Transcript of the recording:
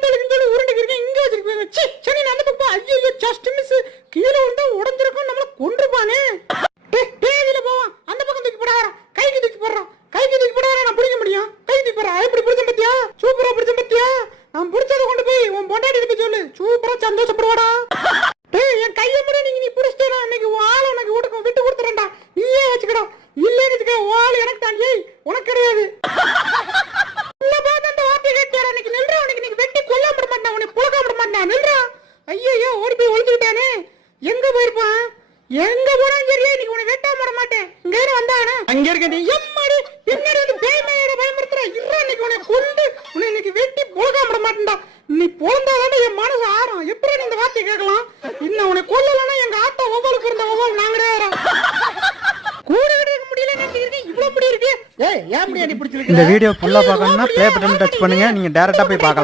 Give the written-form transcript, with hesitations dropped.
எடுத்தாலும் சொல்லி உருண்டுக்கிறீங்க இங்க வச்சிருக்கீங்க. ச்சீ சரி நான் அந்த பக்கம் ஐயோ ஜஸ்ட் மிஸ் கீழே விழுந்தா உடைஞ்சிருக்கும் நம்மள கொன்றுபானே. டேய் போவான் அந்த பக்கம் தூக்கி போடாரா கைக்கு தூக்கி போடுறான் கைக்கு தூக்கி போடாரா நான் பிடிக்க முடியும் கைக்கு தூக்கி போடுறா எப்படி பிடிச்ச பத்தியா சூப்பரா பிடிச்ச பத்தியா நான் பிடிச்சத கொண்டு போய் உன் பொண்டாட்டி கிட்ட சொல்லு சூப்பரா சந்தோஷப்படுவாடா. டேய் என் கையை முறை நீ பிடிச்சிட்டேனா இன்னைக்கு ஆள உனக்கு விட்டு கொடுத்துறேன்டா நீயே வச்சுக்கடா இல்லைன்னு வச்சுக்க ஆள் எனக்கு தான் ஏய் உனக்கு கிடையாது. உன்ன பார்த்து அந்த வார்த்தை கேட்டாரா இன்னைக்கு நில்றா உனக்கு நீ வெட்டி கொல்ல விட மாட்டான் உனக்கு புலக்க விட மாட்டான் நில்றா. ஐயோ ஓடி போய் ஒளிஞ்சுக்கிட்டானே எங்க போயிருப்பான் எங்க போனாலும் சரியா இன்னைக்கு உன்னை வெட்டாம விட மாட்டேன் இங்க வந்தானே அங்க இருக்க நீ எம்மாடி பின்னாடி வந்து பேய்மையோட பயமுறுத்துற இருறா இன்னைக்கு உன்னை கொண்டு உன்னை இன்னைக்கு வெட்டி புலக்காம விட மாட்டேன்டா. நீ பொழந்தாதானே என் மனசு ஆறும் எப்படி நீ இந்த வார்த்தை கேட்கலாம் இன்னும் உன்னை கொல்லலன்னா எங்க ஆத்தா ஒவ்வொருக்கு இருந்த ஒவ்வொரு நாங்களே வரோம் கூட இருக்க முடியல நினைச்சிருக்கேன் இவ்வளவு முடி இருக்கு. ஏய் ஏன் முடியா நீ பிடிச்சிருக்கு. இந்த வீடியோ ஃபுல்லா பார்க்கணும்னா ப்ளே பட்டன் டச் பண்ணுங்க நீங்க டைரக்டா போய் பார்க்கலாம்.